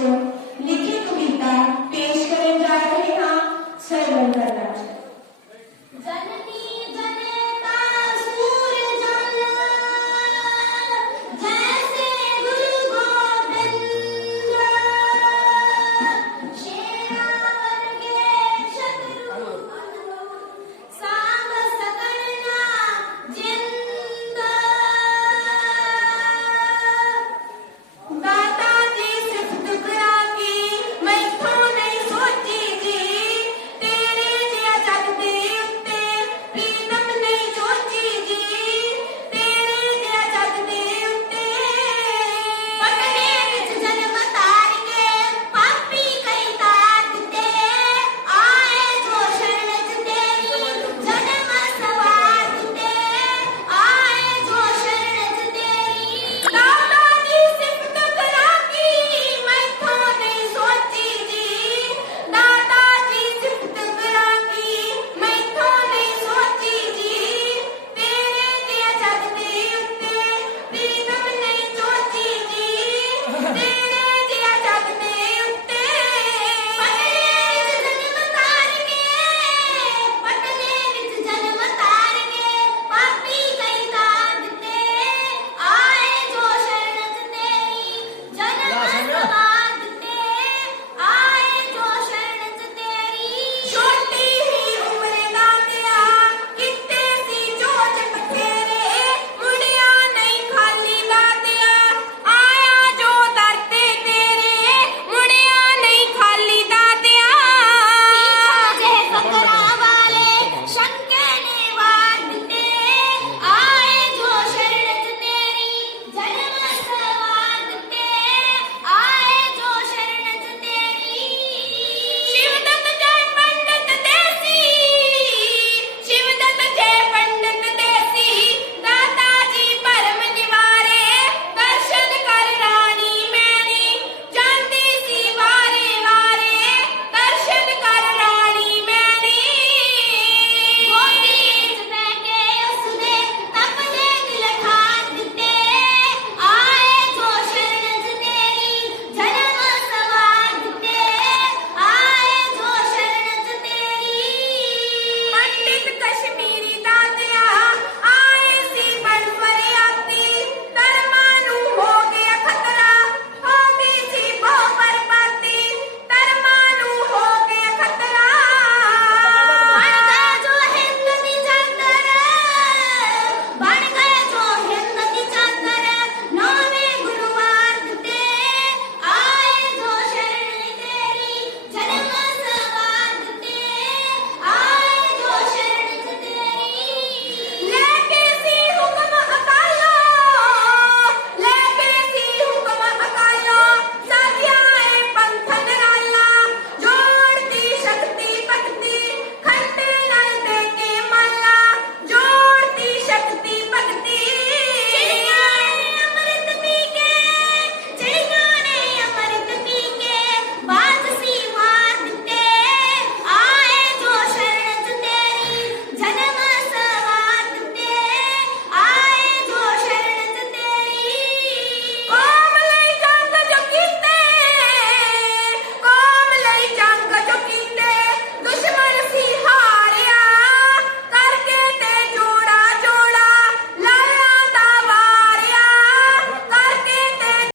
दोस्तों लिखित कविता पेश करने जा रहे हैं सरवंदर राजा